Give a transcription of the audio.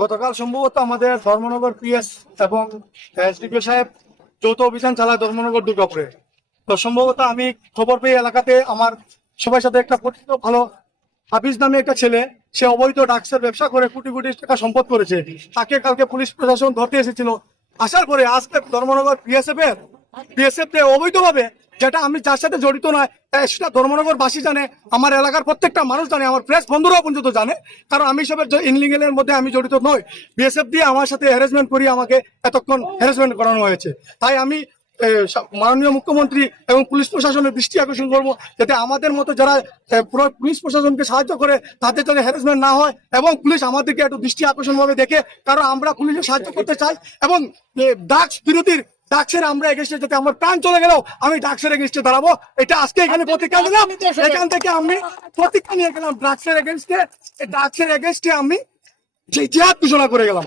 গতকাল সম্ভবত আমাদের ধর্মনগর পিএস এবং এসডিপিও সাহেব যৌথ অভিযান চালায় ধর্মনগর দুর্গাপুরে। তো সম্ভবত আমি খবর পেয়ে এলাকাতে আমার সবার সাথে একটা পরিচিত, ভালো হাফিজ নামে একটা ছেলে, সে অবৈধ ডাক্সের ব্যবসা করে কোটি কোটি টাকা সম্পদ করেছে। তাকে কালকে পুলিশ প্রশাসন ধরতে এসেছিল। আসার পরে আজকে ধর্মনগর বিএসএফ এর বিএসএফ অবৈধভাবে যেটা আমি যার সাথে জড়িত নয় সেটা ধর্মনগর বাসী জানে, আমার এলাকার প্রত্যেকটা মানুষ জানে, আমার প্রেস বন্ধুরাও পর্যন্ত জানে। কারণ আমি সবের ইনলিগেলের মধ্যে আমি জড়িত নই। বিএসএফ দিয়ে আমার সাথে হ্যারাসমেন্ট করিয়ে আমাকে এতক্ষণ হ্যারাসমেন্ট করানো হয়েছে। তাই আমি মাননীয় মুখ্যমন্ত্রী এবং পুলিশ প্রশাসনের দৃষ্টি আকর্ষণ করব, যাতে আমাদের মতো যারা পুলিশ প্রশাসনকে সাহায্য করে, তাদের যাতে হ্যারাসমেন্ট না হয় এবং পুলিশ আমাদেরকে একটু দৃষ্টি আকর্ষণ ভাবে দেখে, কারণ আমরা পুলিশের সাহায্য করতে চাই এবং ডাক্স বিরতির ডাক্সের আমরা এগেস্টে যাতে আমার প্রাণ চলে গেল আমি ডাকসের এগেস্টে দাঁড়াবো। এটা আজকে এখানে প্রতিজ্ঞা দিলাম। এখান থেকে আমি প্রতিজ্ঞা নিয়ে গেলাম ডাকসের এগেনস্টে ডাকসের এগেনস্টে আমি যে ইতিহাস ঘোষণা করে গেলাম।